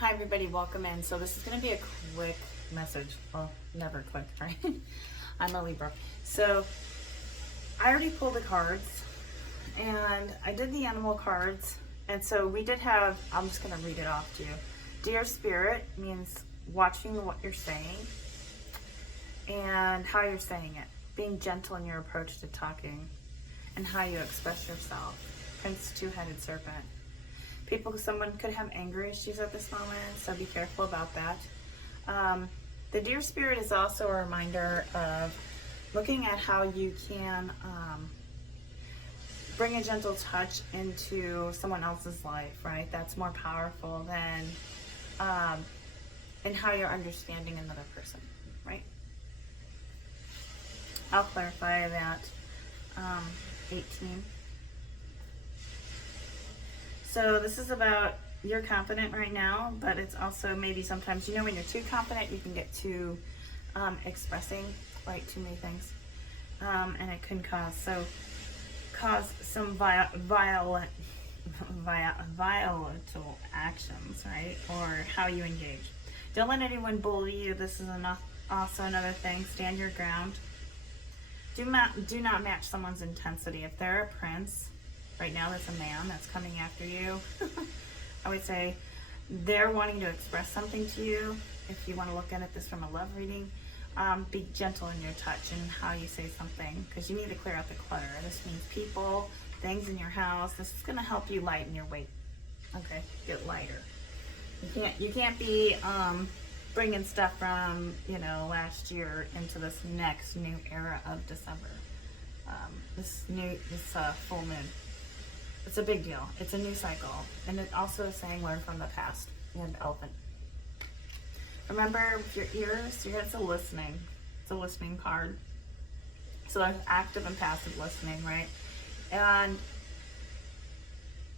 Hi everybody, welcome in. So this is going to be a quick message. Well, never quick, right? I'm a Libra. So I already pulled the cards and I did the animal cards. And so we did have, I'm just going to read it off to you. Dear Spirit means watching what you're saying and how you're saying it. Being gentle in your approach to talking and how you express yourself. Prince Two-Headed Serpent. Someone could have anger issues at this moment, so be careful about that. The Deer Spirit is also a reminder of looking at how you can bring a gentle touch into someone else's life, right? That's more powerful than in how you're understanding another person, right? I'll clarify that. 18. So this is about you're confident right now, but it's also maybe sometimes, you know, when you're too confident, you can get too expressing, right, too many things. And it can cause some volatile actions, right? Or how you engage. Don't let anyone bully you. This is also another thing. Stand your ground. Do not match someone's intensity. If they're a prince, right now there's a man that's coming after you. I would say they're wanting to express something to you. If you want to look at this from a love reading, be gentle in your touch and how you say something, because you need to clear out the clutter. This means people, things in your house. This is going to help you lighten your weight. Okay, get lighter. You can't be bringing stuff from, you know, last year into this next new era of December. This full moon. It's a big deal. It's a new cycle. And it also is saying learn from the past. And elephant. Remember, with your ears, it's a listening. It's a listening card. So there's active and passive listening, right? And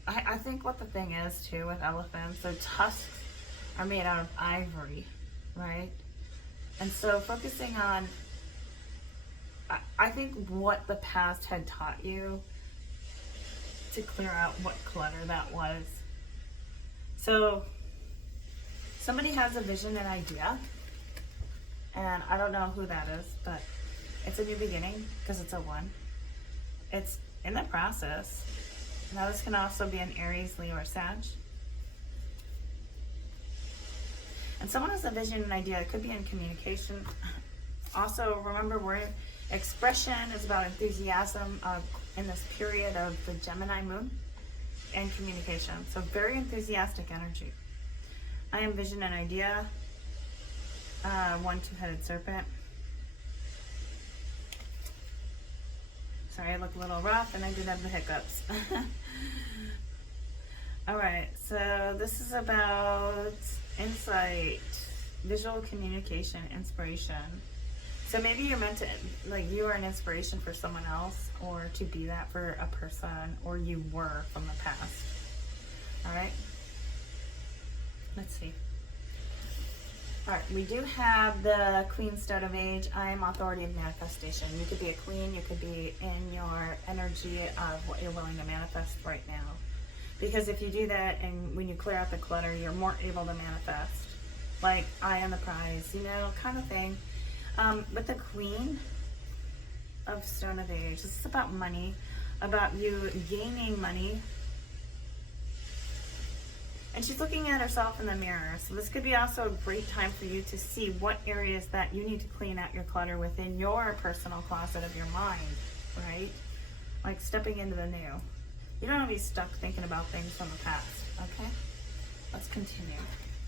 I think what the thing is, too, with elephants, their tusks are made out of ivory, right? And so focusing on, I think what the past had taught you to clear out what clutter that was. So somebody has a vision and idea, and I don't know who that is, but it's a new beginning because it's a 1. It's in the process. Now this can also be an Aries, Leo, or Sag. And someone has a vision and idea. It could be in communication. Also, remember, expression is about enthusiasm in this period of the Gemini moon and communication. So very enthusiastic energy. I am vision and idea. 1 Two-Headed Serpent. Sorry, I look a little rough and I did have the hiccups. Alright, so this is about insight, visual communication, inspiration. So maybe you're meant to, like, you are an inspiration for someone else, or to be that for a person, or you were from the past. Alright? Let's see. Alright, we do have the Queen Stud of Age. I am authority of manifestation. You could be a queen, you could be in your energy of what you're willing to manifest right now. Because if you do that, and when you clear out the clutter, you're more able to manifest. Like, eye on the prize, you know, kind of thing. With the Queen of Stone of Age, this is about money, about you gaining money. And she's looking at herself in the mirror. So this could be also a great time for you to see what areas that you need to clean out your clutter within your personal closet of your mind, right? Like stepping into the new. You don't want to be stuck thinking about things from the past, okay? Let's continue.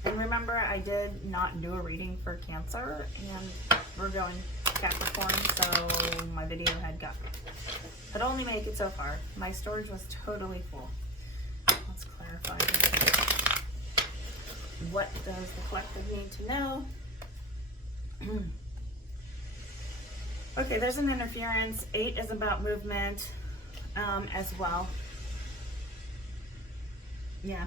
And remember, I did not do a reading for Cancer and Virgo and Capricorn, so my video could only make it so far. My storage was totally full. Let's clarify this. What does the collective need to know? Okay, there's an interference. 8 is about movement as well. Yeah.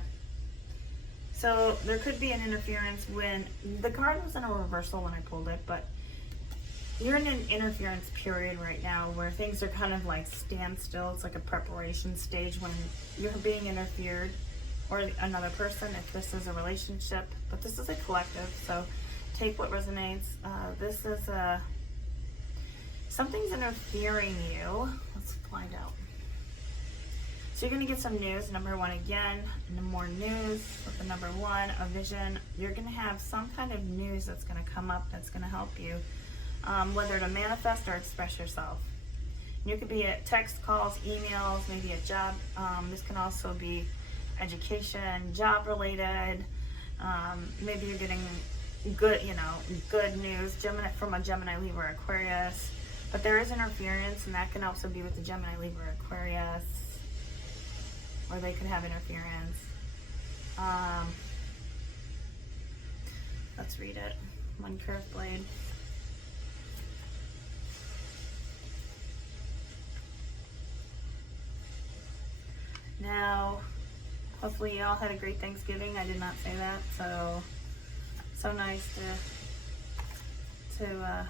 So there could be an interference when the card was in a reversal when I pulled it, but you're in an interference period right now where things are kind of like standstill. It's like a preparation stage when you're being interfered or another person if this is a relationship, but this is a collective, so take what resonates. This is something's interfering you. Let's find out. So you're going to get some news, number one again, and more news with the number one, a vision. You're going to have some kind of news that's going to come up that's going to help you, whether to manifest or express yourself. You could be at text, calls, emails, maybe a job. This can also be education, job related. Maybe you're getting good, good news from a Gemini, Libra, Aquarius. But there is interference, and that can also be with the Gemini, Libra, Aquarius, or they could have interference. Let's read it. One curved blade. Now, hopefully you all had a great Thanksgiving. I did not say that, so nice to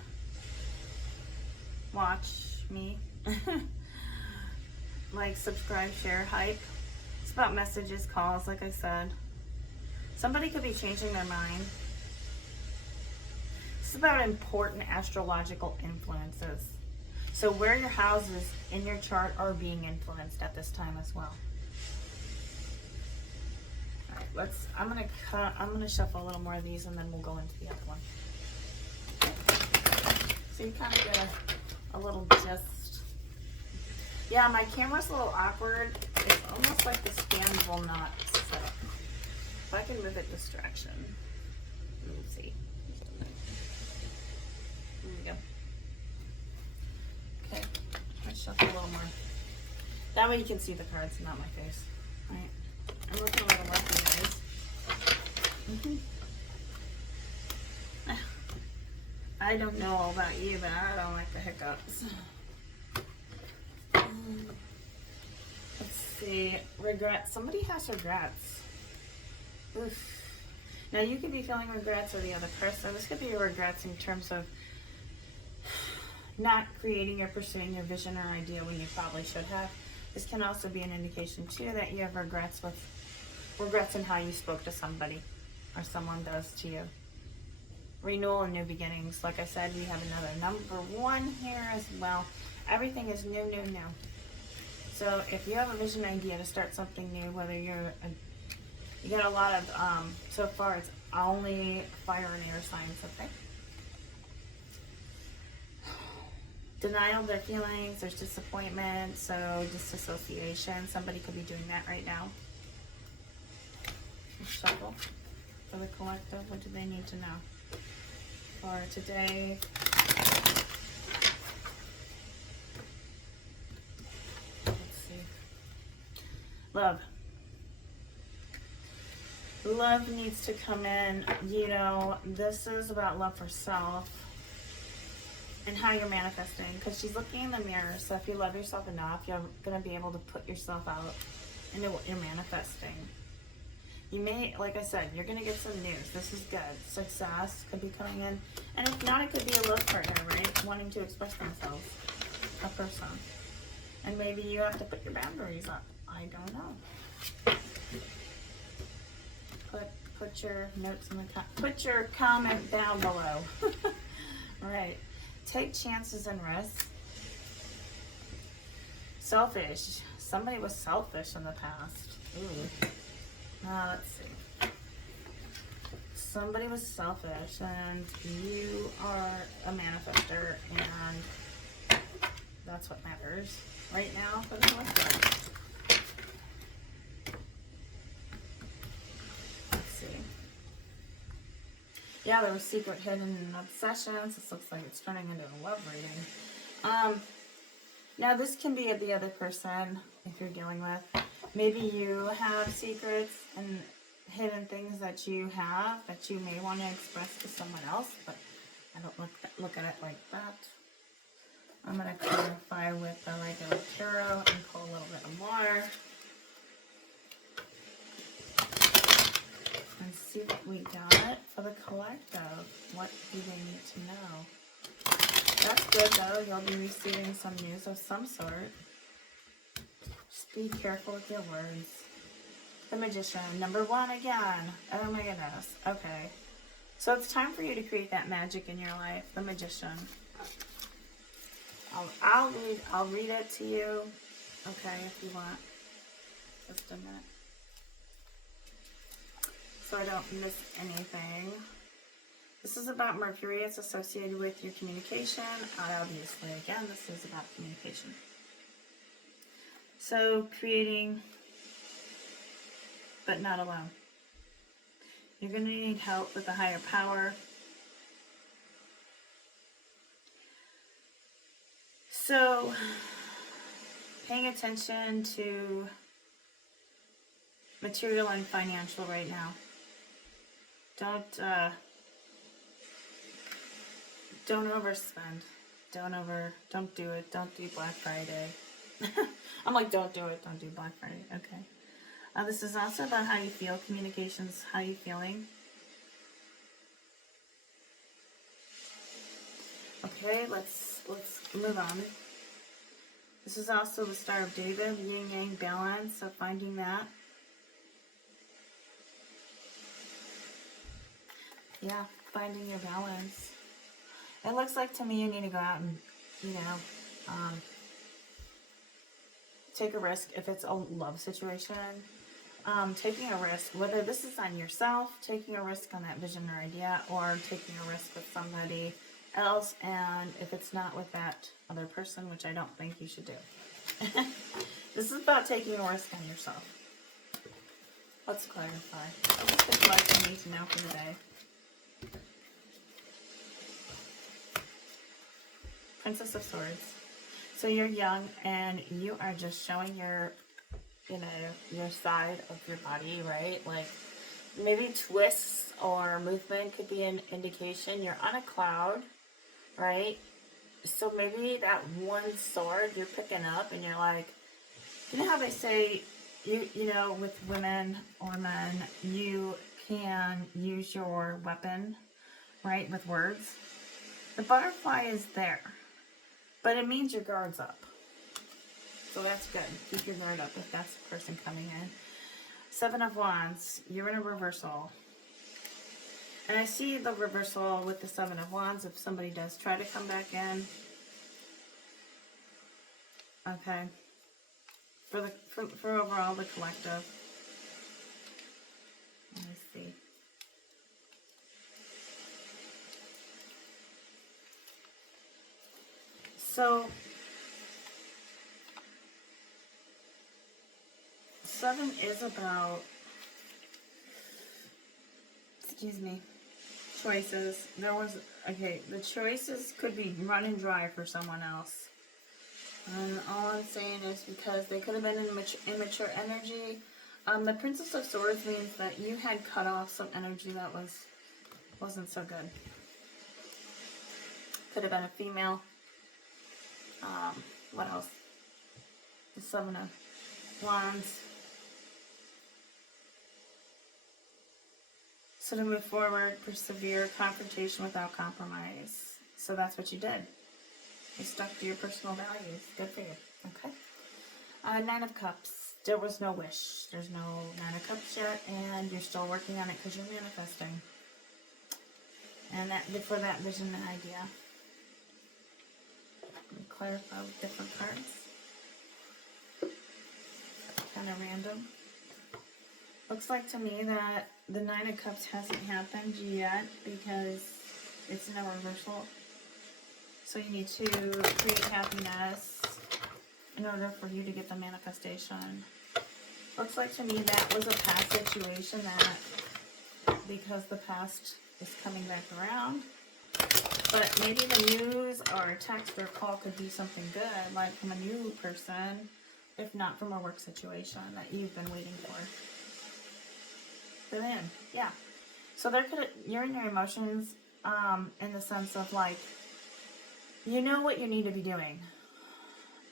watch me. Like, subscribe, share, hype. It's about messages, calls, like I said. Somebody could be changing their mind. It's about important astrological influences. So where your houses in your chart are being influenced at this time as well. All right, I'm gonna shuffle a little more of these, and then we'll go into the other one. So you kind of get a little gist. Yeah, my camera's a little awkward. It's almost like the stand will not set up. If I can move it this direction. Let me see. There we go. Okay, let's shuffle a little more. That way you can see the cards, not my face. All right. I'm looking a little lucky, guys. I don't know all about you, but I don't like the hiccups. Let's see. Regrets. Somebody has regrets. Oof. Now you could be feeling regrets, or the other person. This could be your regrets in terms of not creating or pursuing your vision or idea when you probably should have. This can also be an indication too that you have regrets in how you spoke to somebody, or someone does to you. Renewal and new beginnings. Like I said, we have another number one here as well. Everything is new, new, new. So if you have a vision idea to start something new, whether you got a lot of, so far it's only fire and air signs, okay? Denial of their feelings, there's disappointment, so disassociation. Somebody could be doing that right now. Shuffle for the collective. What do they need to know for today? Let's see. Love. Love needs to come in. This is about love for self and how you're manifesting, because she's looking in the mirror. So if you love yourself enough, you're going to be able to put yourself out into what you're manifesting. You may, like I said, you're going to get some news. This is good. Success could be coming in. And if not, it could be a love partner, right? Wanting to express themselves. A person. And maybe you have to put your boundaries up. I don't know. Put your notes in the put your comment down below. Right. Take chances and risks. Selfish. Somebody was selfish in the past. Ooh. Let's see. Somebody was selfish, and you are a manifester, and that's what matters right now for the collective. Let's see. Yeah, there was secret, hidden obsessions. This looks like it's turning into a love reading. Now this can be the other person if you're dealing with. Maybe you have secrets and hidden things that you have that you may want to express to someone else, but I don't look at it like that. I'm going to clarify with the regular tarot and pull a little bit more. And see what we got for the collective. What do they need to know? That's good though. You'll be receiving some news of some sort. Just be careful with your words. The Magician, number 1 again. Oh my goodness. Okay. So it's time for you to create that magic in your life. The Magician. I'll read it to you. Okay, if you want. Just a minute. So I don't miss anything. This is about Mercury. It's associated with your communication. Obviously, again, this is about communication. So creating, but not alone. You're going to need help with a higher power. So, paying attention to material and financial right now. Don't overspend. Don't do it. Don't do Black Friday. I'm like, don't do it. Don't do Black Friday. Okay. This is also about how you feel. Communications, how you feeling. Okay, let's move on. This is also the Star of David, yin yang balance, so finding that. Yeah, finding your balance. It looks like to me you need to go out and, take a risk if it's a love situation. Taking a risk, whether this is on yourself, taking a risk on that vision or idea, or taking a risk with somebody else, and if it's not with that other person, which I don't think you should do. This is about taking a risk on yourself. Let's clarify. What is the collection you need to know for the day? Princess of Swords. So you're young and you are just showing your side of your body, right? Like maybe twists or movement could be an indication you're on a cloud, right? So maybe that one sword you're picking up and you're like, you know how they say, with women or men, you can use your weapon, right, with words. The butterfly is there, but it means your guard's up. So that's good. Keep your guard up if that's the person coming in. 7 of Wands, you're in a reversal. And I see the reversal with the 7 of Wands if somebody does try to come back in. Okay. For overall the collective. Let me see. So 7 is about, choices. The choices could be running dry for someone else. And all I'm saying is because they could have been in immature energy. The Princess of Swords means that you had cut off some energy that wasn't so good. Could have been a female. What else? The 7 of Wands. So to move forward, persevere, confrontation without compromise. So that's what you did. You stuck to your personal values. Good for you. Okay. 9 of Cups. There was no wish. There's no 9 of Cups yet, and you're still working on it because you're manifesting. And that for that vision and idea. Let me clarify with different cards. Kind of random. Looks like to me that the 9 of Cups hasn't happened yet because it's in a reversal. So you need to create happiness in order for you to get the manifestation. Looks like to me that was a past situation that, because the past is coming back around. But maybe the news or text or call could be something good, like from a new person, if not from a work situation that you've been waiting for. But then, yeah. So you're in your emotions, in the sense of like, you know what you need to be doing.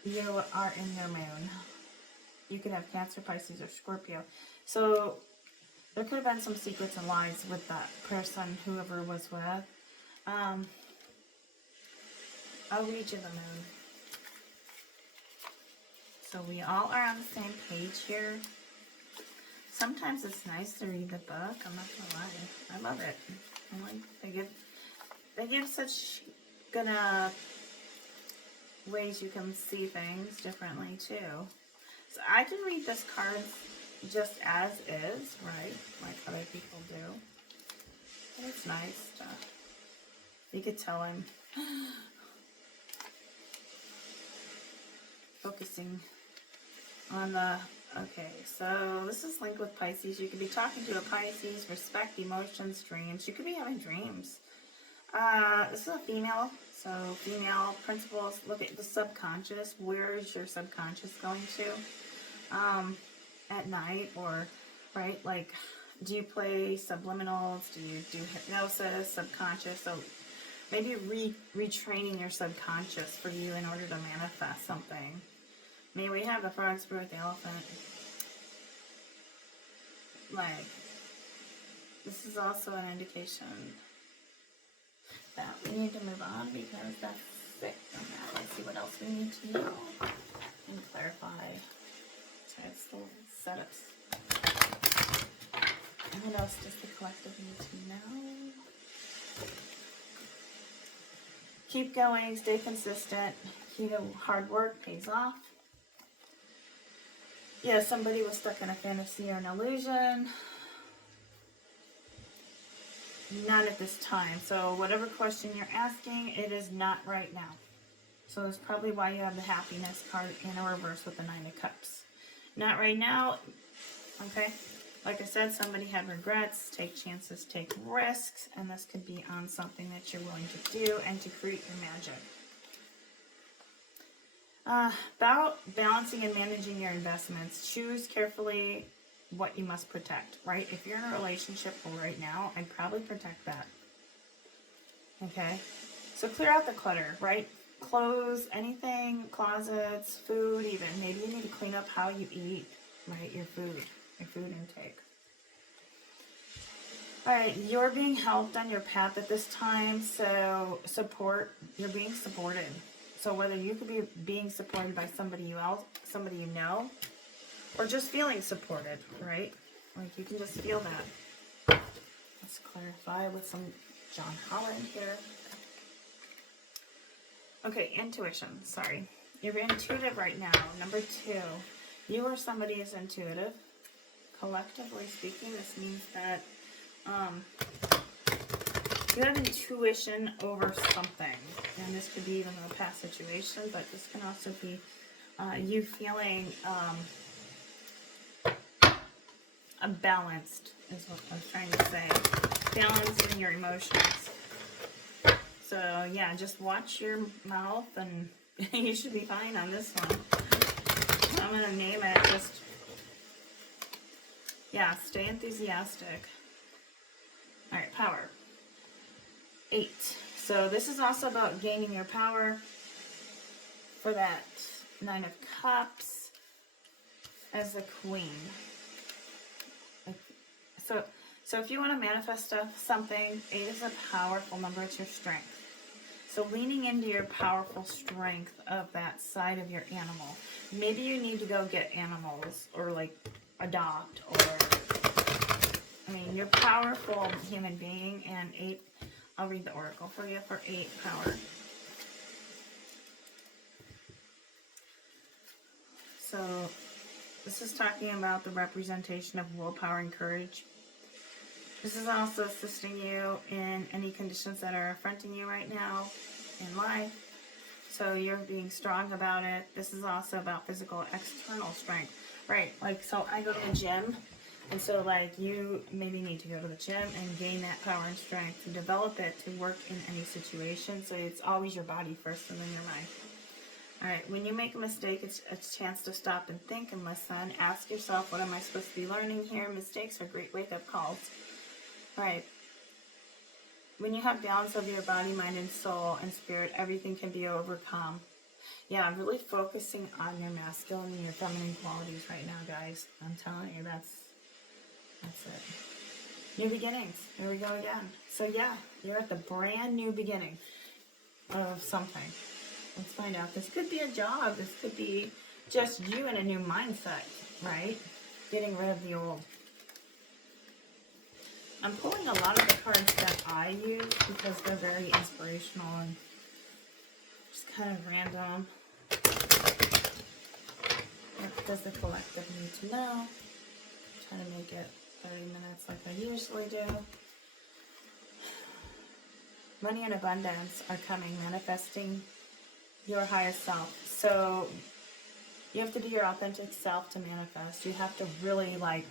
You are in your moon. You could have Cancer, Pisces, or Scorpio. So there could have been some secrets and lies with that person, whoever was with. I'll read you the moon. So we all are on the same page here. Sometimes it's nice to read the book. I'm not gonna lie. I love it. I like they give such good ways you can see things differently too. So I can read this card just as is, right? Like other people do. But it's nice to, you could tell I'm focusing on the, okay, so this is linked with Pisces. You could be talking to a Pisces, respect, emotions, dreams. You could be having dreams. This is a female, so female principles. Look at the subconscious. Where is your subconscious going to at night? Or, right, like, do you play subliminals? Do you do hypnosis, subconscious? So maybe retraining your subconscious for you in order to manifest something. May we have the frog spirit, the elephant. Like, this is also an indication that we need to move on because that's it on that. Let's see what else we need to know and clarify. So it's the setups. And what else does the collective need to know? Keep going, stay consistent. Hard work pays off. Yeah, somebody was stuck in a fantasy or an illusion. Not at this time. So whatever question you're asking, it is not right now. So that's probably why you have the happiness card in a reverse with the 9 of Cups. Not right now. Okay. Like I said, somebody had regrets. Take chances, take risks. And this could be on something that you're willing to do and to create your magic. About balancing and managing your investments. Choose carefully what you must protect, right? If you're in a relationship right now, I'd probably protect that. Okay? So clear out the clutter, right? Clothes, anything, closets, food even. Maybe you need to clean up how you eat, right? Your food intake. Alright, you're being helped on your path at this time, so you're being supported. So whether you could be being supported by somebody you know, or just feeling supported, right? Like you can just feel that. Let's clarify with some John Holland here. Okay, intuition, sorry. You're intuitive right now. Number 2, you or somebody is intuitive. Collectively speaking, this means that you have intuition over something. And this could be even a past situation, but this can also be you feeling balanced, is what I was trying to say. Balance in your emotions. So, yeah, just watch your mouth and you should be fine on this one. I'm going to name it just, yeah, stay enthusiastic. All right, power. 8. So this is also about gaining your power for that 9 of Cups as the Queen. So if you want to manifest something, 8 is a powerful number. It's your strength. So leaning into your powerful strength of that side of your animal. Maybe you need to go get animals or like adopt you're a powerful human being, and 8, I'll read the oracle for you for 8 power. So this is talking about the representation of willpower and courage. This is also assisting you in any conditions that are affronting you right now in life. So you're being strong about it. This is also about physical external strength. Right, like, so I go to the gym, and so, like, you maybe need to go to the gym and gain that power and strength to develop it to work in any situation. So it's always your body first and then your mind. All right, when you make a mistake, it's a chance to stop and think and listen. Ask yourself, what am I supposed to be learning here? Mistakes are great wake-up calls. All right. When you have balance of your body, mind, and soul and spirit, everything can be overcome. Yeah, I'm really focusing on your masculine and your feminine qualities right now, guys. I'm telling you, that's it. New beginnings. Here we go again. So yeah, you're at the brand new beginning of something. Let's find out. This could be a job. This could be just you in a new mindset, right? Getting rid of the old. I'm pulling a lot of the cards that I use because they're very inspirational and just kind of random. What does the collective need to know? I'm trying to make it 30 minutes like I usually do. Money and abundance are coming, manifesting your higher self. So you have to be your authentic self to manifest. You have to really like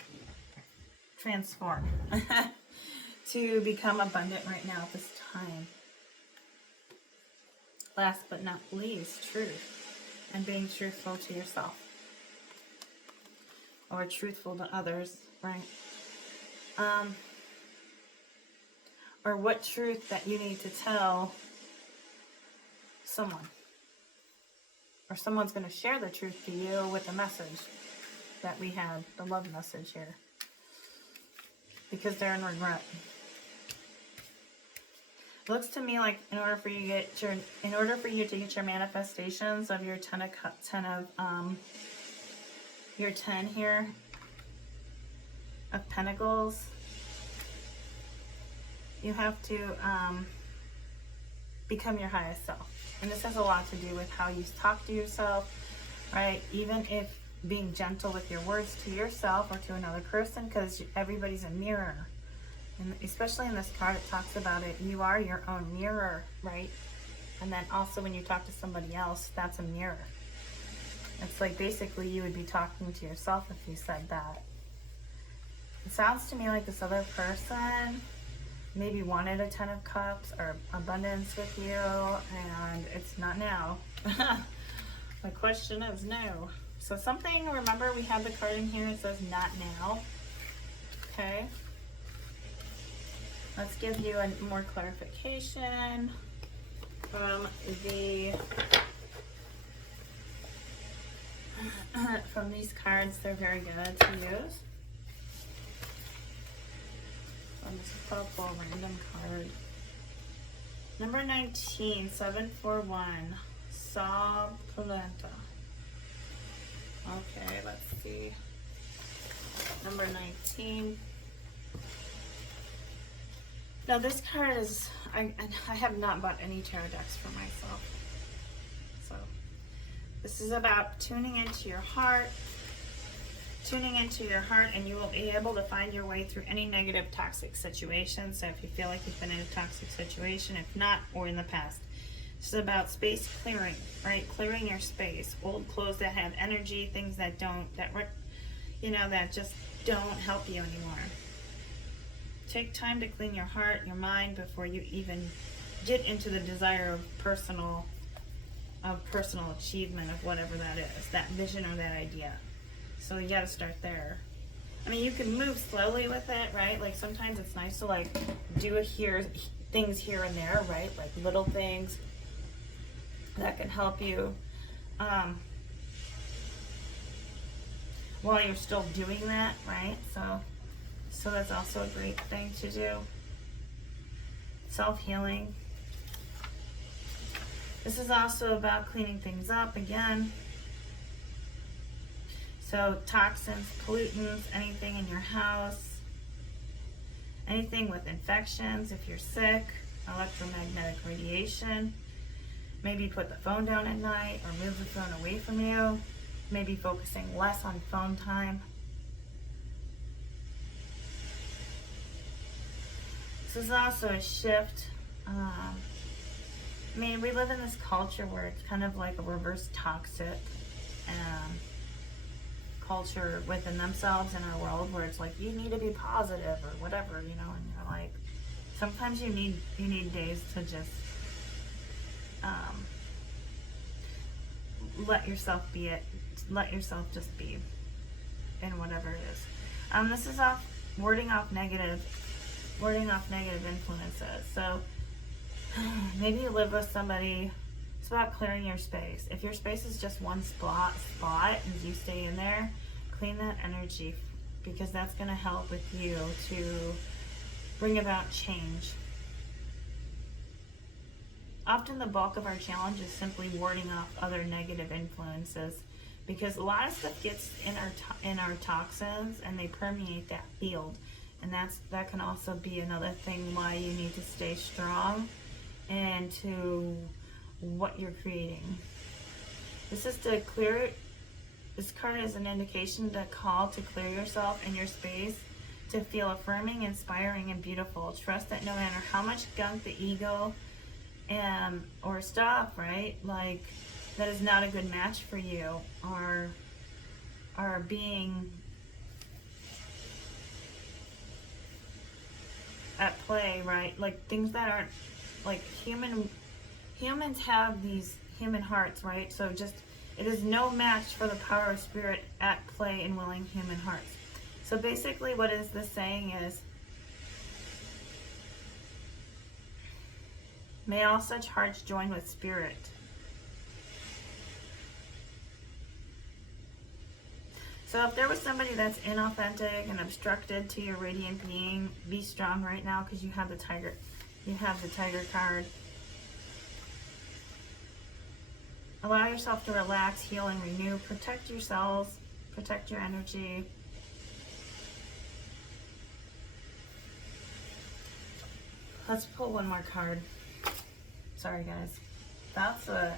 transform to become abundant right now at this time. Last but not least, truth and being truthful to yourself or truthful to others, right? Or what truth that you need to tell someone. Or someone's going to share the truth to you with the message that we had, the love message here. Because they're in regret. It looks to me like in order for you to get your manifestations of your 10 here of Pentacles, you have to become your highest self. And this has a lot to do with how you talk to yourself, right? Even if being gentle with your words to yourself or to another person, because everybody's a mirror. And especially in this card, it talks about it. You are your own mirror, right? And then also when you talk to somebody else, that's a mirror. It's like basically you would be talking to yourself if you said that. It sounds to me like this other person maybe wanted a 10 of cups or abundance with you, and it's not now. My question is no. So something, remember we have the card in here, it says not now. Okay. Let's give you a more clarification from these cards. They're very good to use. I'm just going to pull a random card. Number 19, 741, Saw Polenta. Okay, let's see. Number 19. Now this card is, I have not bought any tarot decks for myself. So this is about tuning into your heart. Tuning into your heart, and you will be able to find your way through any negative toxic situation. So if you feel like you've been in a toxic situation, if not, or in the past. This is about space clearing, right? Clearing your space. Old clothes that have energy, things that don't, that just don't help you anymore. Take time to clean your heart, your mind, before you even get into the desire of personal achievement of whatever that is, that vision or that idea. So you gotta start there. I mean, you can move slowly with it, right? Like sometimes it's nice to like do things here and there, right? Like little things that can help you while you're still doing that, right? So that's also a great thing to do. Self-healing. This is also about cleaning things up again. So toxins, pollutants, anything in your house, anything with infections, if you're sick, electromagnetic radiation. Maybe put the phone down at night or move the phone away from you. Maybe focusing less on phone time. This is also a shift. I mean, we live in this culture where it's kind of like a reverse toxic culture within themselves in our world, where it's like you need to be positive or whatever, and you're like, sometimes you need days to just let yourself just be in whatever it is. This is warding off negative influences. So maybe you live with somebody. It's about clearing your space. If your space is just one spot and you stay in there, clean that energy, because that's going to help with you to bring about change. Often the bulk of our challenge is simply warding off other negative influences, because a lot of stuff gets in our toxins and they permeate that field. And that can also be another thing why you need to stay strong and to what you're creating. This is to clear. This card is an indication to call to clear yourself and your space to feel affirming, inspiring, and beautiful. Trust that no matter how much gunk the ego or stuff, right, like that is not a good match for you, are being at play, right? Like things that aren't like humans have these human hearts, right? So just it is no match for the power of spirit at play in willing human hearts. So basically what is this saying is, may all such hearts join with spirit. So if there was somebody that's inauthentic and obstructed to your radiant being, be strong right now because you have the tiger. You have the tiger card. Allow yourself to relax, heal, and renew. Protect yourselves. Protect your energy. Let's pull one more card. Sorry, guys. That's a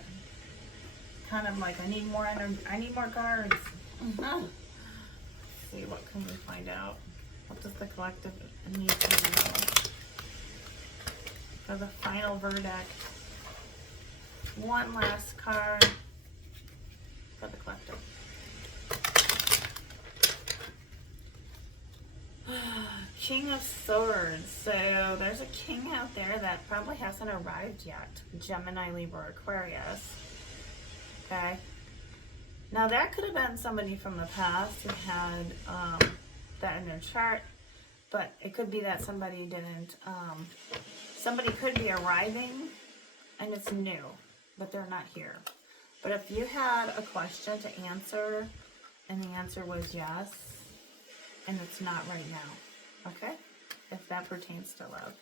kind of like I need more energy. I need more cards. Let's see, what can we find out? What does the collective need to know for the final verdict? One last card for the collective. King of Swords. So there's a king out there that probably hasn't arrived yet. Gemini, Libra, Aquarius. Okay. Now that could have been somebody from the past who had that in their chart, but it could be that somebody didn't. Somebody could be arriving and it's new, but they're not here. But if you had a question to answer and the answer was yes, and it's not right now, okay? If that pertains to love.